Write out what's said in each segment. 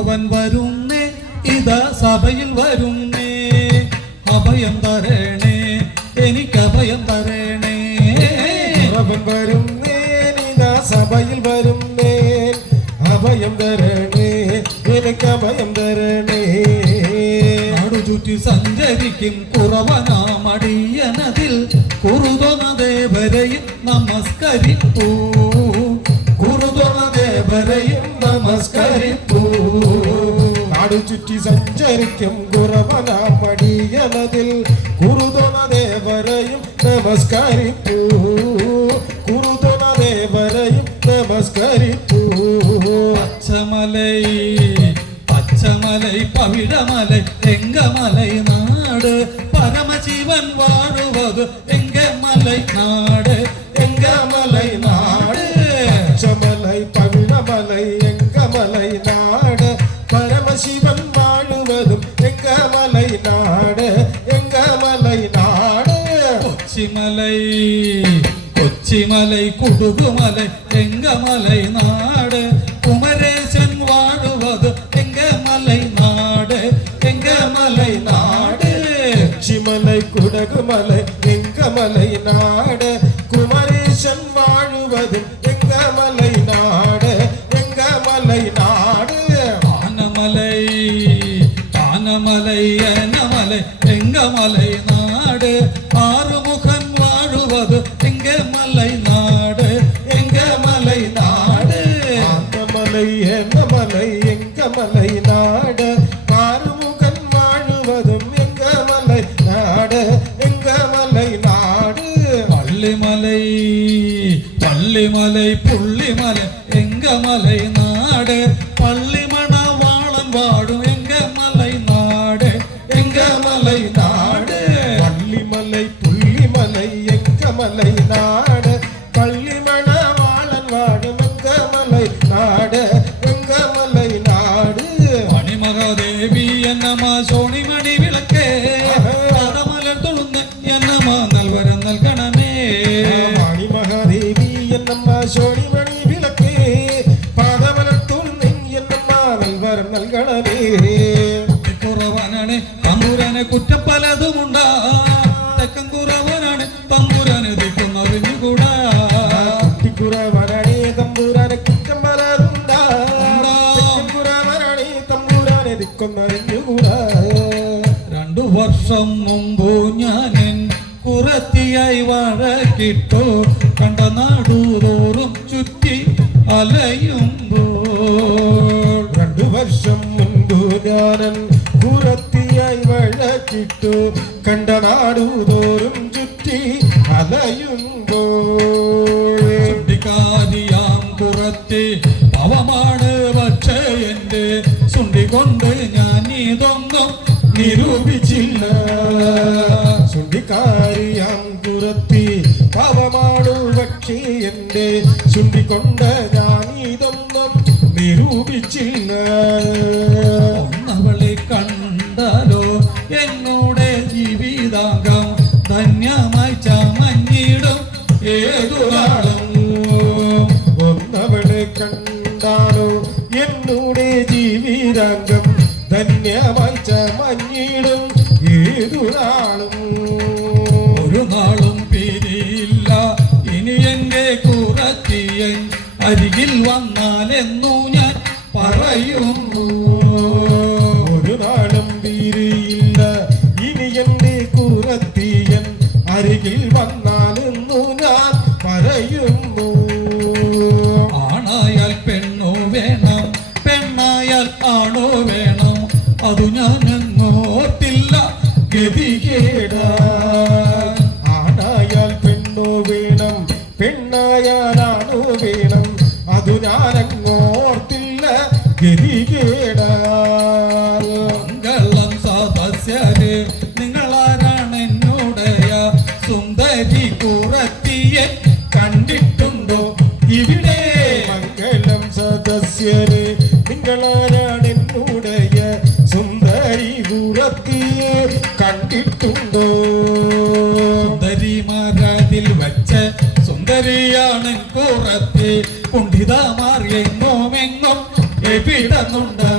കുറവൻ വരുന്നേ ഇതാ സഭയിൽ വരുന്നേ അഭയം തരണേ എനിക്ക് അഭയം തരണേ കുറവൻ വരുന്നേ ഇതാ സഭയിൽ വരുന്നേ അഭയം തരണേ എനിക്ക് അഭയം തരണേ നാടു ചുറ്റി സഞ്ചരിക്കും കുറവനാമടിയനതിൽ കുറുതൊനദേവരെയും നമസ്കരിപ്പൂ കുറുതൊനദേവരെയും നമസ്കരിപ്പൂ നാടു ചുറ്റി സഞ്ചരിക്കും കുറവനാമടിയനതിൽ കുറുതൊനദേവരെയും നമസ്കരിപ്പൂ കുറുതൊനദേവരെയും നമസ്കരിപ്പൂ പച്ചമലൈ പച്ചമലൈ പവിഴമലൈ എങ്കമലൈ നാട് പരമശിവൻ വാഴുവത് എങ്കമലൈ നാട് എങ്കമലൈ നാട് പച്ചമലൈ പവിഴമലൈ എങ്കമലൈ നാട് പരമശിവൻ വാഴുവതും എങ്കമലൈ നാട് എങ്കമലൈ നാട് കൊച്ചിമലൈ കൊച്ചിമലൈ കുടുകുമലൈ എങ്കമലൈ നാട് കുമരേശൻ വാഴുവത് എങ്കമലൈ നാട് എങ്കമലൈ നാട് കൊച്ചിമലൈ കുടകുമലൈ എങ്കമലൈ നാട് കുമരേശൻ വാഴുവതും എങ്കമലൈ നാട് എങ്കമലൈ നാട് ആനമലൈ ആനമലൈ ഏനമലൈ എങ്കമലൈ നാട് ആറുമുഖൻ വാഴുവത് എങ്കമലൈ നാട് എങ്കമലൈ നാട് ആനമലൈ ഏനമലൈ എങ്കമലൈ നാട് ആറുമുഖൻ വാഴുവതും എങ്കമലൈ നാട് എങ്കമലൈ നാട് പള്ളിമലൈ പള്ളിമലൈ പുള്ളിമലൈ എങ്കമലൈ നാട് പള്ളിമണവാളൻ വാടും എങ്കമലൈ നാട് എങ്കമലൈ നാട് പള്ളിമലൈ പുള്ളിമലൈ എങ്കമലൈ നാട് പള്ളിമണവാളൻ വാടും എങ്കമലൈ നാട് എങ്കമലൈ നാട് മണിമഹാദേവി എന്നമ്മ സോണിമണി വിളക്കേ പാദമലർ തൊഴുന്ന് എന്നമ്മ നൽവരം നൽകണമേ മണിമഹാദേവി എന്നമ്മ സോണിമണി വിളക്കേ പാദമലർ തൊഴുന്ന് എന്നമ്മ നൽവരം നൽകണമേ കുറവനാണ് തമ്പുരാനെ കുറ്റം പലതുമുണ്ടാ തെക്കൻ കുറവനാണ് തമ്പുരാനെ ദിക്കുന്നറിഞ്ഞുകൂടാ കുറവനാണേ തമ്പുരാനെ കുറ്റം പലതുണ്ടാ കുറവനാണേ തമ്പുരാനെ ദിക്കൊന്നറിഞ്ഞുകൂടാ 2 വർഷം മുമ്പു ഞാനൻ കുറത്തിയായി വഴക്കിട്ടു കണ്ട നാടുതോറും ചുറ്റി അലയുമ്പോൾ 2 വർഷം മുൻപ് ഞാനൻ കുറത്തിയായി വഴക്കിട്ടു കണ്ട നാടുതോറും ചുറ്റി അലയുമ്പോൾ ചുണ്ടിക്കാരിയാം കുറത്തി പവമാണ് പക്ഷേ എന്റെ ചുണ്ടികൊണ്ട് ഞാൻ ഇതൊന്നും നിരൂപിച്ചില്ല ചുണ്ടിക്കാരിയാം കുറത്തി പാവമാണു പക്ഷേ എന്റെ ചുണ്ടിക്കൊണ്ട് ഞാൻ ഇതൊന്നും നിരൂപിച്ചില്ല ഒന്നവളെ കണ്ടാലോ എന്നോട് ജീവിതാംഗം ധന്യമായി ചമഞ്ഞിടും ഏതു നാളും ഒന്നവളെ കണ്ടാലോ എന്നോട് ജീവിതാംഗം ധന്യമായി ചമഞ്ഞിടും ഏതു നാളും ഒരു നാളും പിരിയില്ല ഇനി എന്റെ കുറത്തിയൻ അരികിൽ വന്നാലെന്നു ഞാൻ പറയുന്നു ഒരു നാളും പിരിയില്ല ഇനി എന്റെ കുറത്തിയൻ അരികിൽ വന്നാലെന്നു ഞാൻ പറയുന്നു ആണായാൽ പെണ്ണോ വേണം പെണ്ണായാൽ ആണോ വേണം അതു ഞാൻ അങ്ങോട്ടില്ല ഗതികേടാ ആണായാൽ പെണ്ണോ വേണം പെണ്ണായാലാണോ വേണം അതു ഞാനങ്ങോർത്തില്ല ഗതികേടാ മംഗളം സദസ്യര് നിങ്ങളാരാണ് എന്നോടയ സുന്ദരി കുറത്തിയെ കണ്ടിട്ടുണ്ടോ ഇവിടെ മംഗളം സദസ്യരെ നിങ്ങളാരാണ് എന്നോടയ സുന്ദരി കുറത്തിയെ കണ്ടിട്ടുണ്ടോ സുന്ദരിമാരതിൽ വെച്ച സുന്ദരിയാണ് കുറത്തി കുണ്ഠിതമാർ എങ്ങോമെങ്ങും എവിടുന്നുണ്ട്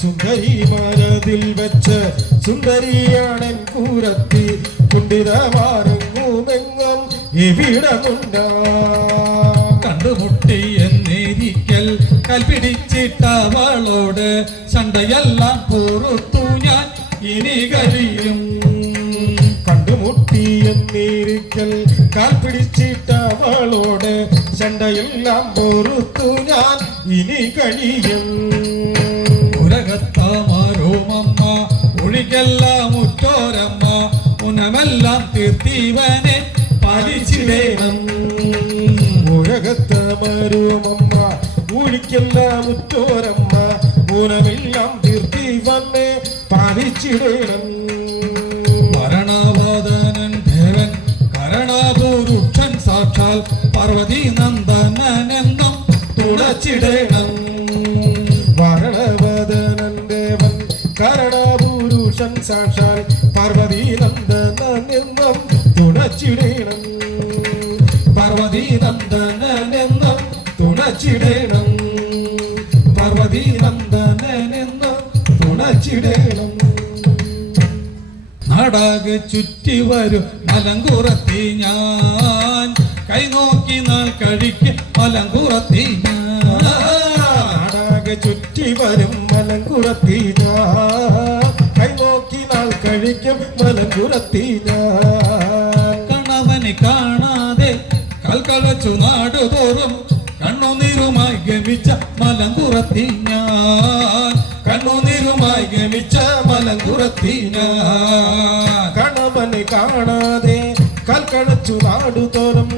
സുന്ദരിമാരതിൽ വെച്ച് സുന്ദരിയാണൻ കൂരത്തി കുണ്ടിതമാറുങ്ങുമെങ്ങും എവിടുന്നുണ്ട് കണ്ടുമുട്ടി എന്നിരിക്കൽ കൽപ്പിടിച്ചിട്ടവളോട് ചണ്ടയെല്ലാം പൊറുത്തു ഞാൻ ഇനി കഴിയും കണ്ടുമുട്ടി എന്നിരിക്കൽ കാൽ പിടിച്ചിട്ടവളോട് ചണ്ടയെല്ലാം പൊറുത്തു ഞാൻ ഇനി കഴിയും ഉലകത്താമാരോമമ്മ ഒഴികെല്ലാം ഉറ്റോരമ്മ ഉനമെല്ലാം തീർത്തീവനെ പാലിച്ചിടേണം ഉലകത്തമരുമമ്മ ഊഴിക്കെല്ലാം ഉറ്റോരമ്മ ഊനമെല്ലാം തീർത്തി വന്നെ പാലിച്ചിടണം മരണവാദനൻ ദേവൻ കരണപുരുഷൻ സാക്ഷാൽ പാർവതി നന്ദനെന്നും തുളച്ചിടേണം വരണവദനൻ ദേവൻ കരണപുരുഷൻ സാക്ഷാൽ പാർവതി നന്ദനെന്നും തുണച്ചിടേണം പാർവതി നന്ദനെന്നും തുണച്ചിടേണം പാർവതി നന്ദനെന്നും തുണച്ചിടേണം നാടാകെ ചുറ്റി വരും മലങ്കുറത്തി ഞാൻ കൈനോക്കി നാൾ കഴിക്ക് മലങ്കുറത്തി ഞാൻ നാടാകെ ചുറ്റി വരും മലങ്കുറത്തി ഞാൻ കൈനോക്കി നാൾ കഴിക്കും മലങ്കുറത്തി ഞാൻ കണവനെ കാണാതെ കൽക്കളച്ചു നാടുതോറും കണ്ണുനീരുമായി ഗമിച്ച മലങ്കുറത്തി ഞാൻ കണ്ണുനീരുമായി ഗമിച്ച മലങ്കുറത്തി ഞാൻ കണവനെ കാണാതെ കൽക്കണച്ചു നാടുതോറും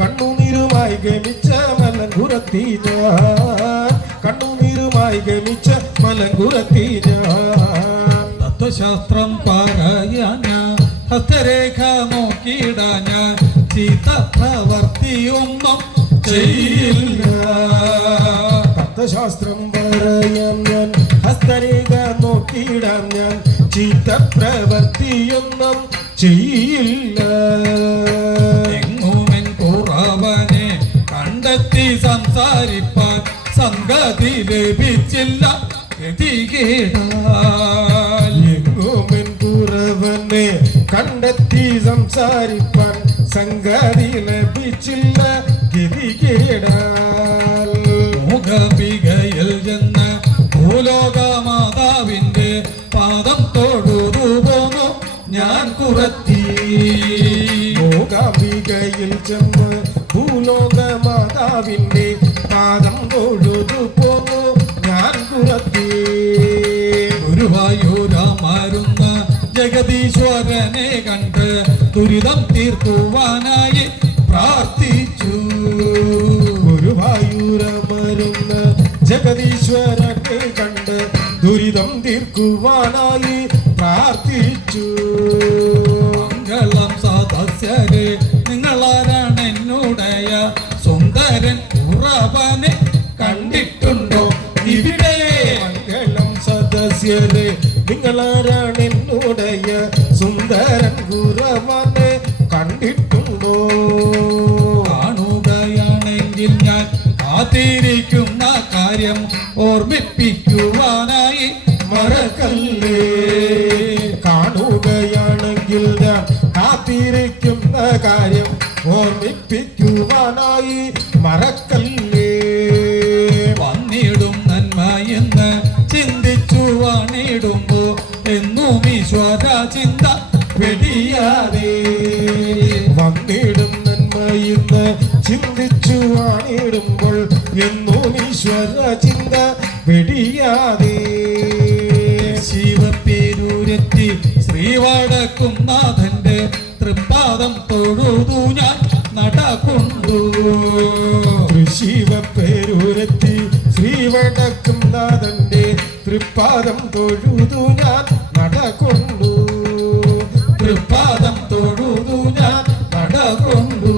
കണ്ണുനീരുമായി ഗമിച്ച മലങ്കുറത്തി ഞാൻ കണ്ണുനീരുമായി ഗമിച്ച മലങ്കുറത്തി ഞാൻ തത്വശാസ്ത്രം പറയാൻ ഹസ്തരേഖ നോക്കിയിടാൻ ചീത്ത പ്രവർത്തിയൊന്നും ചെയ്യില്ല തത്വശാസ്ത്രം പറയാൻ ഞാൻ ഹസ്തരേഖ നോക്കിയിടാൻ ഞാൻ ചീത്ത പ്രവൃത്തിയൊന്നും ചെയ്യില്ല എങ്ങുമെൻ കുറവനെ കണ്ടെത്തി സംസാരിപ്പാൻ സംഗതി ലഭിച്ചില്ല ഗതികേടാൽ എങ്ങുമെൻ കുറവനെ കണ്ടെത്തി സംസാരിപ്പാൻ സംഗതി ലഭിച്ചില്ല ഗതികേടാൽ മുഖപികയിൽ ചെന്ന് ഭൂലോകമാതാവിന്റെ പാദം തൊഴുതു പോന്നു ഞാൻ കുറത്തി മൂകാംബികയിൽ ചെന്ന് ഭൂലോക മാതാവിന്റെ പാദം തൊഴുതു പോന്നു ഞാൻ കുറത്തി ഗുരുവായൂരമരുന്ന ജഗദീശ്വരനെ കണ്ട് ദുരിതം തീർക്കുവാനായി പ്രാർത്ഥിച്ചു ഗുരുവായൂരമരുന്ന ജഗദീശ്വരനെ കണ്ട് ദുരിതം തീർക്കുവാനായി പ്രാർത്ഥിച്ചു മംഗളം സദസ്യരെ നിങ്ങളാരാണ് എന്നുടയ സുന്ദരൻ ഉറവനെ കണ്ടിട്ടുണ്ടോ ഇവിടെ മംഗളം സദസ്യരെ നിങ്ങളാരാണ് എന്നുടയ സുന്ദരൻ ഗുരവനെ കണ്ടിട്ടുണ്ടോ കാണുകയാണെങ്കിൽ ഞാൻ കാത്തിരിക്കുന്ന കാര്യം ഓർമ്മിപ്പിക്കുവാനായി മറക്കല്ലേ കാണുകയാണെങ്കിൽ ഞാൻ കാത്തിരിക്കുന്ന കാര്യം ഓർമ്മിപ്പിക്കുവാനായി മറക്കല്ലേ വന്നിടും നന്മ എന്ന് ചിന്തിച്ചു വാണിടുമ്പോ എന്നും ഈശ്വര ചിന്ത വെടിയാതെ വന്നിടും നന്മയിന്ന് ചിന്തിച്ചു വാണിടുമ്പോൾ എന്നും ഈശ്വര ചിന്ത വെടിയാതെ ശിവപേരൂരെത്തി ശ്രീവടക്കും നാഥന്റെ തൃപ്പാദം തൊഴുതു ഞാൻ നടകൊണ്ടു ശിവപേരൂരെത്തി ശ്രീവടക്കും നാഥന്റെ തൃപ്പാദം തൊഴുതു ഞാൻ നടകൊണ്ടു തൃപ്പാദം തൊഴുതു ഞാൻ നടകൊണ്ടു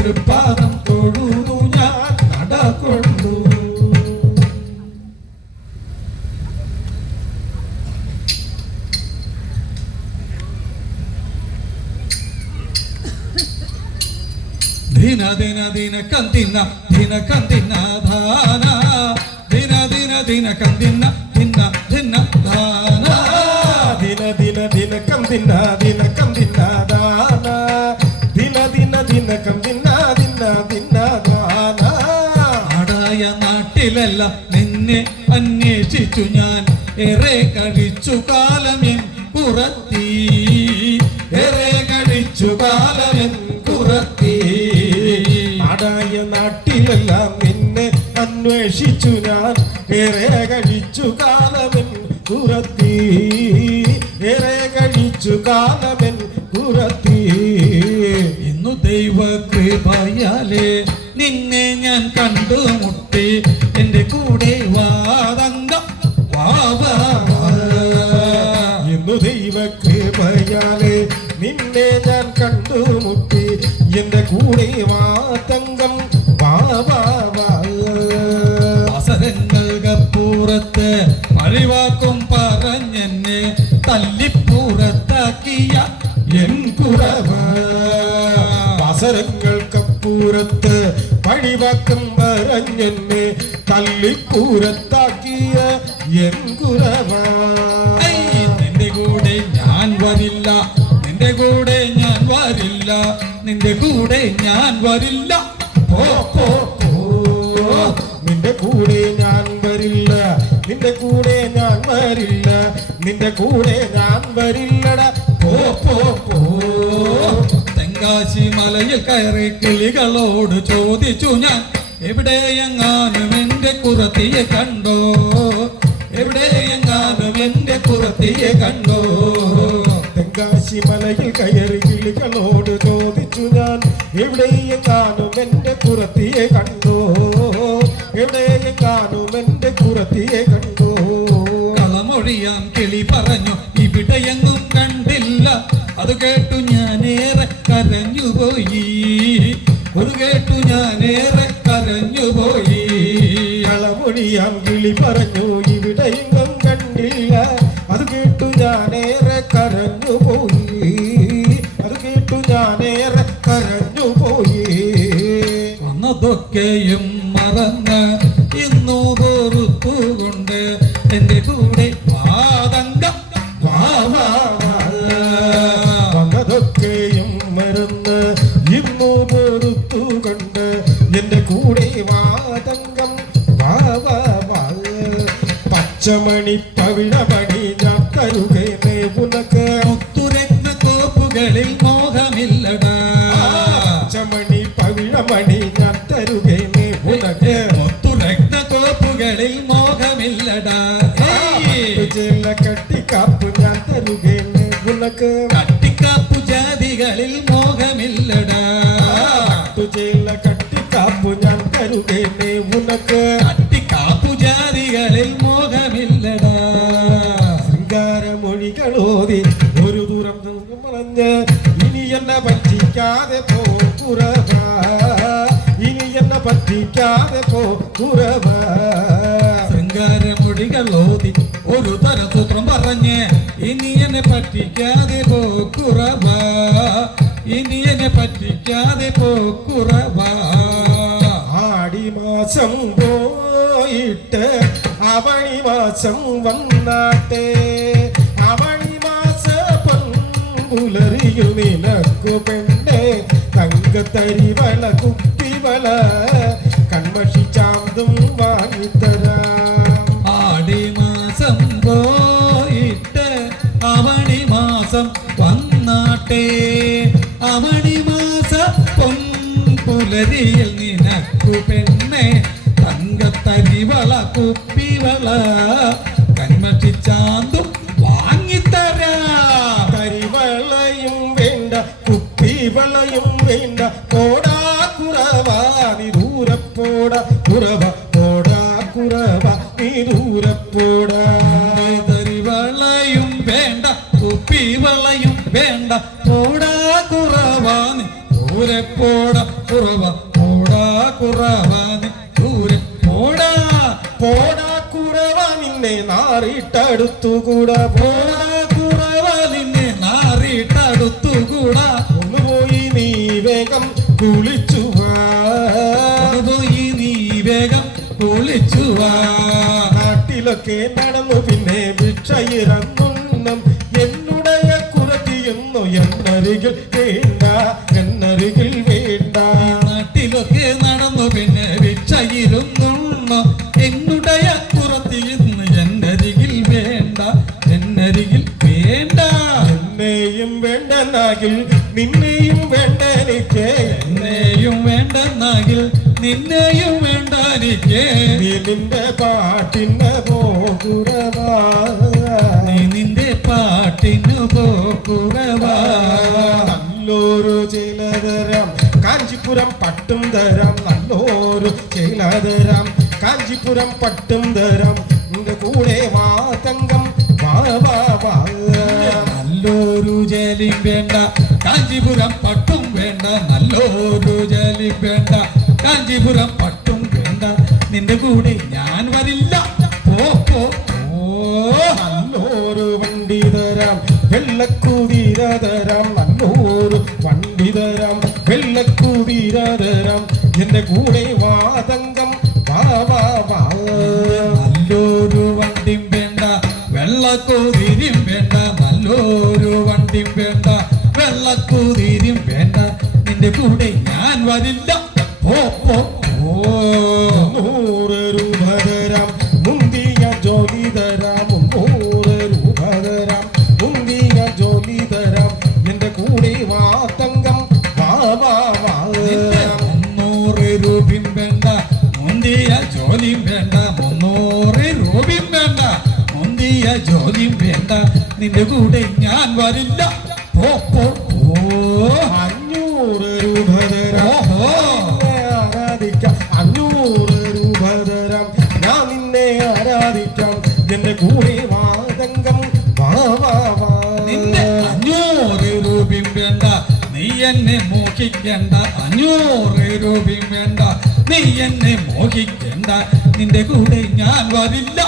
തൃപ്പാദം തൊഴുതു ഞാൻ നടകൊണ്ടു ദിന ദിന ദിന കന്തിന ധാന ദിനകം ദിന ദിന ദിന ദാന ദിന ദിന ദിനകം ദിന ദിനകം ദിന ദാന ദിന ദിന ദിനകം ദിന ദിന ദിന ദാന നാടായ നാട്ടിലല്ല നിന്നെ അന്വേഷിച്ചു ഞാൻ ഏറെ കഴിച്ചു കാലമെൻ പുറത്തി ഏറെ കഴിച്ചു കാലമെൻ പുറത്തി നാടായ നാട്ടിലെല്ലാം നിന്നെ അന്വേഷിച്ചു ഞാൻ ഏറെ കഴിച്ചു കാലമെൻ പുറത്തി ഏറെ കഴിച്ചു കാലമെൻ പുറത്തി ഇന്നു ദൈവ കൃപയാലേ നിന്നെ ഞാൻ കണ്ടുമുട്ടി എന്റെ കൂടെ വാതങ്ക വാവാ ഇന്നു ദൈവ കൃപയാലെ നിന്നെ ഞാൻ കണ്ടുമുട്ടി എന്റെ കൂടെ വാതങ്കം അവസരങ്ങൾക്കപ്പുറത്ത് മറിവാക്കും പറഞ്ഞെന്നെ തല്ലിപ്പുറത്താക്കിയ എൻ കുറവ അവസരങ്ങൾക്കപ്പുറത്ത് പഴിവാക്കം പറഞ്ഞെന്നെ തല്ലിപ്പൂരത്താക്കിയ എൻ കുറവ നിന്റെ കൂടെ ഞാൻ വരില്ല നിന്റെ കൂടെ ഞാൻ വരില്ല നിന്റെ കൂടെ ഞാൻ വരില്ല പോ പോ പോ നിന്റെ കൂടെ ഞാൻ വരില്ല നിന്റെ കൂടെ ഞാൻ വരില്ല നിന്റെ കൂടെ ഞാൻ വരില്ലട പോ പോ പോ തെങ്കാശി മലയിൽ കയറി കിളികളോട് ചോദിച്ചു ഞാൻ എവിടെയെങ്ങാനും എന്റെ കുറത്തിയെ കണ്ടോ എവിടെയെങ്ങാനും എന്റെ കുറത്തിയെ കണ്ടോ തെങ്കാശി മലയിൽ കയറി കിളികളോട് ചോദിച്ചു ഞാൻ എവിടെയെങ്ങാനും എന്റെ കുറത്തിയെ കണ്ടോ എവിടെയെങ്ങാനും എന്റെ കുറത്തിയെ കണ്ടോ കളമൊഴിയാം കിളി പറഞ്ഞു ഇവിടെയെങ്ങും കണ്ടില്ല അത് കേട്ടു ഞാനേറെ കരഞ്ഞുപോയി അത് കേട്ടു ഞാനേറെ കരഞ്ഞുപോയി കളമൊഴിയാം കിളി പറഞ്ഞു ഇവിടെയെങ്ങും കണ്ടില്ല അത് കേട്ടു ഞാനേറെ കരഞ്ഞുപോയി അത് കേട്ടു ഞാനേറെ കരഞ്ഞുപോയി വന്നതൊക്കെയും മറന്ന് ഇന്നു പൊറുത്തുകൊണ്ട് എന്റെ കൂടെ വാതങ്ക വാവാ വന്നതൊക്കെയും മറന്ന് ഇന്നു പൊറുത്തുകൊണ്ട് എന്റെ കൂടെ വാതങ്കം വാവാ പച്ചമണി പവിഴമണി ഞാൻ തരുകേനെ ഉനക്ക് മുത്തുരത്ന കോപ്പുകളിൽ മോഹമില്ലടാ പച്ചമണി പവിഴമണി ഞാൻ തരുകേനെ ഉനക്ക് മുത്തുരത്ന കോപ്പുകളിൽ മോഹമില്ലടാ ചെല്ല കട്ടിക്കാപ്പ് ഞാൻ തരുകേനെ ഉനക്ക് കട്ടിക്കാപ്പു ജാതികളിൽ മോഹമില്ലടാ ചെല്ല കട്ടിക്കാപ്പ് ഞാൻ തരുകേനെ ഉനക്ക് കട്ടിക്കാപ്പു ജാതികളിൽ മോഹമില്ലടാ ശൃംഗാരമൊഴികളോതി ഒരു ദൂരം പറഞ്ഞ് ഇനി എന്നെ പറ്റിക്കാതെ പോ കുറവ ഇനി എന്നെ പറ്റിക്കാതെ പോ കുറവ ശൃംഗാരമൊഴികൾ ഓതി ഒരു തരസൂത്രം പറഞ്ഞ് ഇനി എന്നെ പറ്റിക്കാതെ പോക്കുറവ ഇനി എന്നെ പറ്റിക്കാതെ പോക്കുറവ ആടി മാസം പോയിട്ട് അവണി മാസം വന്നാട്ടെ അവണി മാസ പൊൻപുലരിയിൽ നിനക്കു പെണ്ണെ തങ്കത്തരിവള കുപ്പിവള കൺമഷി ചാന്തും വാങ്ങിത്തരാം ആടി മാസം പോയിട്ട് അവണി മാസം വന്നാട്ടെ അവണി മാസ പൊൻപുലരിയിൽ നിനക്കു പെണ്ണെ തങ്കത്തരിവള കുപ്പിവള കന്മഷിച്ചാന്തും വാങ്ങിത്തരാം തരിവളയും വേണ്ട കുപ്പിവളയും വേണ്ട പോടാ കുറവാ നീ ദൂരപ്പോടാ കുറവ പോടാ കുറവ നീ ദൂരപ്പോടാ തരിവളയും വേണ്ട കുപ്പിവളയും വേണ്ട പോടാ കുറവാന് ദൂരെ പോടാ കുറവ പോടാ കുറവാന് ദൂരെ പോടാ പോടാ കുറവ നിന്നെ നാറിട്ടടുത്തുകൂടാ പോടാ കുറവ നിന്നെ നാറിട്ടടുത്തുകൂടാ ഒന്നുപോയി നീ വേഗം കുളിച്ചു വാ പോയി നീ വേഗം കുളിച്ചു വാ നാട്ടിൽ നാട്ടിലൊക്കെ നടന്നു പിന്നെ ഭിക്ഷയിറങ്ങുന്നു എന്നുടയ കുറത്തിയെന്നു എന്നരികിൽ വേണ്ട എന്നരികിൽ വേണ്ട നാട്ടിലൊക്കെ നടന്നു പിന്നെ ഭിക്ഷയിരുന്നുണ്ണ എന്നുടയ കുറത്തിയെന്ന് എന്നരികിൽ വേണ്ട എന്നരികിൽ വേണ്ട എന്നെയും വേണ്ടെന്നാകിൽ നിന്നെയും വേണ്ട എനിക്ക് എന്നെയും വേണ്ടെന്നാകിൽ നിന്നെയും വേണ്ട എനിക്ക് നീ നിന്റെ പാട്ടിന് പോകുറവാ നീ നിന്റെ പാട്ടിന് പോക്കുറവാ നല്ലൊരു ചിലതരം കാഞ്ചിപുരം പട്ടും തരാം നല്ലൊരു ചിലതരം കാഞ്ചിപുരം പട്ടും തരാം നിന്റെ കൂടെ മാതങ്കം നല്ലൊരു ജലിം വേണ്ട കാഞ്ചീപുരം പട്ടും വേണ്ട നല്ലൊരു ജലിം വേണ്ട കാഞ്ചീപുരം പട്ടും വേണ്ട നിന്റെ കൂടെ ഞാൻ വരില്ല പോ പോ നല്ലൊരു വണ്ടി തരാം വെള്ളക്കുതിര തരാം നല്ലൊരു വണ്ടി തരാം വെള്ളക്കുതിര തരാം എന്റെ കൂടെ വാതങ്കം നല്ലൊരു വണ്ടിയും വേണ്ട വെള്ളക്കുതിരിയും വേണ്ട നല്ലൊരു വണ്ടിയും വേണ്ട വെള്ളക്കുതിരിയും വേണ്ട നിന്റെ കൂടെ ഞാൻ വരില്ല പോ പോ 100 രൂപ തരാം മുന്തിയ ജോലി തരാം 100 രൂപ തരാം മുന്തിയ ജോലി തരാം എന്റെ കൂടെ വാതങ്കം 300 രൂപയും വേണ്ട മുന്തിയ ജോലിയും വേണ്ട 300 രൂപയും വേണ്ട മുന്തിയ ജോലിയും വേണ്ട നിന്റെ കൂടെ ഞാൻ വരില്ല പോ പോ 500 രൂപ തരാം ആരാധിക്കാം 500 രൂപ തരാം ഞാൻ നിന്നെ ആരാധിക്കാം എന്റെ കൂടെ വാതങ്കം നിന്റെ 500 രൂപയും വേണ്ട നീ എന്നെ മോഹിക്കണ്ട 500 രൂപയും വേണ്ട നീ എന്നെ മോഹിക്കണ്ട നിന്റെ കൂടെ ഞാൻ വരില്ല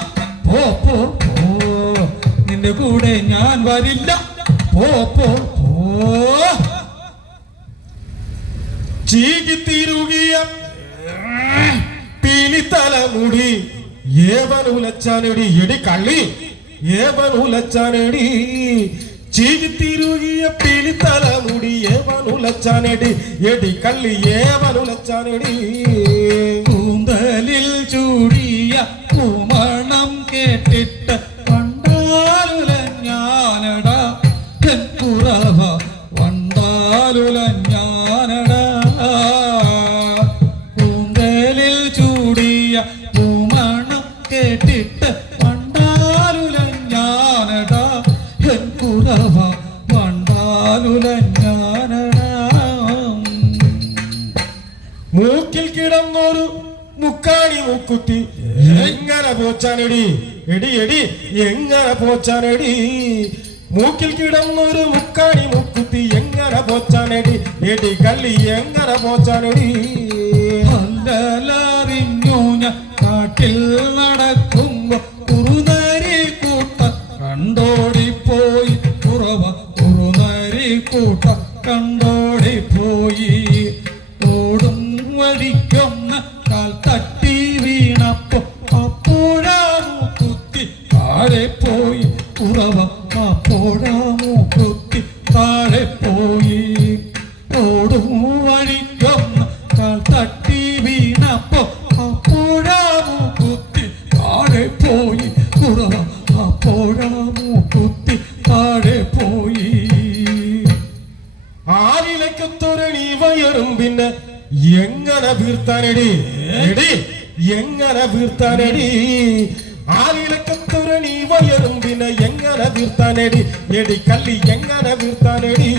പോ പോ പോ നിന്റെ കൂടെ ഞാൻ വരില്ല പോ പോ പോ ചീകിത്തിരുകിയ പീലിത്തലമുടി ഏവനുലച്ചാനടി എടി കള്ളി ഏവനുലച്ചാനടി ചീകിത്തിരുകിയ പീലിത്തലമുടി ഏവനുലച്ചാനടി എടി കള്ളി ഏവനുലച്ചാനടി കൂന്തലിൽ ചൂടിയ പൂമണം കേട്ടിട്ട് വണ്ടാലുലഞ്ഞാനടാ കുറവ വണ്ടാലുലഞ്ഞാനടാ കൂന്തലിൽ ചൂടിയ പൂമണം കേട്ടിട്ട് വണ്ടാലുലഞ്ഞാനടാ കുറവ വണ്ടാലുലഞ്ഞാനടാ മൂക്കിൽ കിടന്നൊരു മുക്കാണി മുക്കുത്തി എങ്ങനെ പോച്ചാനടി എടി എടി എങ്ങനെ പോച്ചാനടി മൂക്കിൽ കിടന്നൊരു മുക്കാണി മുക്കുത്തി എങ്ങനെ പോച്ചാനടി എടി കള്ളി എങ്ങനെ പോച്ചാനടി അല്ലലറിഞ്ഞു ഞാൻ കാട്ടിൽ നടക്കുമ്പോ കുറുനരി കൂട്ട കണ്ടോടിപ്പോയി കുറവ കുറുനരി കൂട്ട കണ്ടോടിപ്പോയി ഓടും വഴിക്കൊന്ന കാൽ തട്ടി വീണപ്പോ അപ്പോഴാമു കുത്തി താഴെ പോയി കുറവ അപ്പോഴാമു കുത്തി താഴെ പോയി ഓടും വഴിക്കൊന്ന കാൽ തട്ടി വീണപ്പോ അപ്പോഴാമു കുത്തി താഴെ പോയി കുറവ അപ്പോഴാമു കുത്തി താഴെ പോയി ആരിലക്കത്തൊരണി വയറും പിന്നെ എങ്ങനെ വീർത്താനടി എടി എങ്ങനെ വീർത്താനടി ആരിലക്കത്തൊരണി വയറും പിന്നെ എങ്ങനെ വീർത്താനടി എടി കള്ളി എങ്ങനെ വീർത്താനടി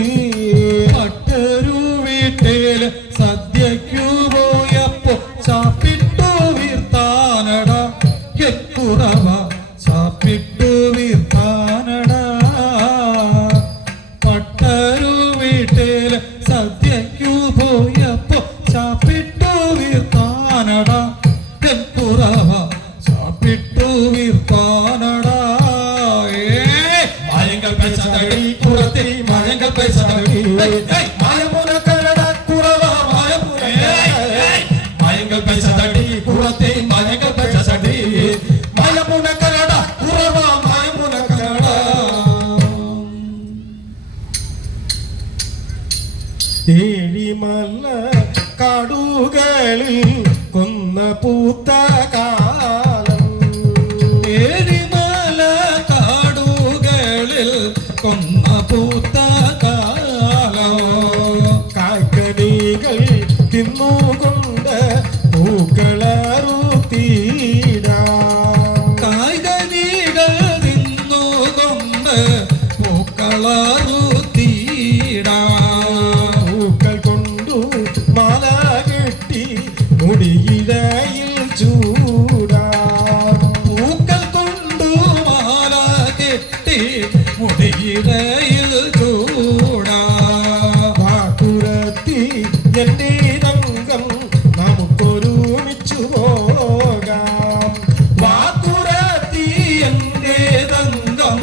മറ്റൊരു വീട്ടില് സദ്യക്കു പോയപ്പോ ചാപ്പിട്ടു വീർത്താനടാ കുറവ ചാപ്പിട്ടു വീർത്താനടാ മറ്റൊരു വീട്ടില് സദ്യക്കു പോയപ്പോ ചാപ്പിട്ടു വീർത്താനടാ കുറവ ചാപ്പിട്ടു വീർത്താനടാ മായങ്ങൾ പൈസടി കുറത്തി മായങ്ങൾ പൈസടി മായമുന കരട കുറവ മായമുന മായങ്ങൾ പൈസടി കുറത്തി മായങ്ങൾ പൈസടി മായമുന കരട കാടുകളിൽ കൊന്ന പൂത്ത കാലം ഏഴിമല കാടുകളിൽ കൊന്ന പൂത്ത കാലം കായ്ക്കനികൾ തിന്നുകൊണ്ട് പൂക്കളറുത്തീടാം കായ്കനികൾ തിന്നുകൊണ്ട് പൂക്കളറുത്തീടാം പൂക്കൾ കൊണ്ടു മാല കെട്ടി മുടിയിടയിൽ ചൂടാം പൂക്കൾ കൊണ്ടു മാല കെട്ടി മുടിയിടയിൽ ചൂടാ വാക്കുരത്തി എന്റെ രംഗം നമുക്കൊരുമിച്ചു പോകാം വാക്കുരത്തി എന്റെ രംഗം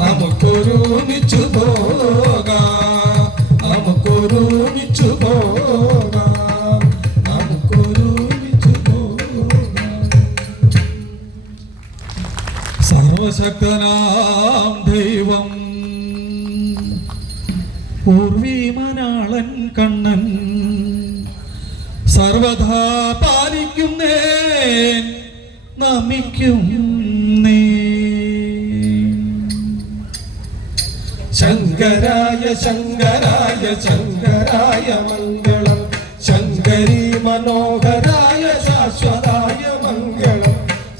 നമുക്കൊരുമിച്ചു പോകാം നമുക്കൊരുമിച്ചു പോകാം നമുക്കൊരുമിച്ചു പോകാം സർവശക്തനാം ദൈവം പൂർവീമനാളൻ കണ്ണൻ സർവഥാ പാലിക്കുന്നേ നമിക്കും നീ ശങ്കരായ ശങ്കരായ ശങ്കരായ മംഗളം ശങ്കരി മനോഹരായ ശാശ്വതായ മംഗളം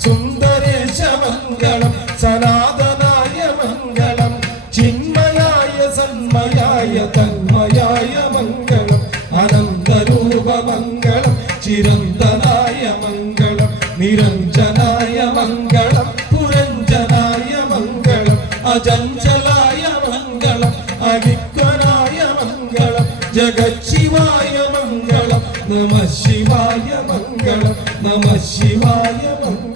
സുന്ദരേശ മംഗളം സനാതനായ മംഗളം ചിന്മയായ സന്മയായ തന്മയായ മംഗളം അനന്തരൂപ മംഗളം ചിരന്തനായ മംഗളം നിരഞ്ജനായ മംഗളം പുരഞ്ജനായ മംഗളം അജഞ്ചലായ മംഗളം അവിക്വനായ മംഗളം ജഗശിവായ മംഗളം നമഃ ശിവായ മംഗളം നമഃ ശിവായ മംഗളം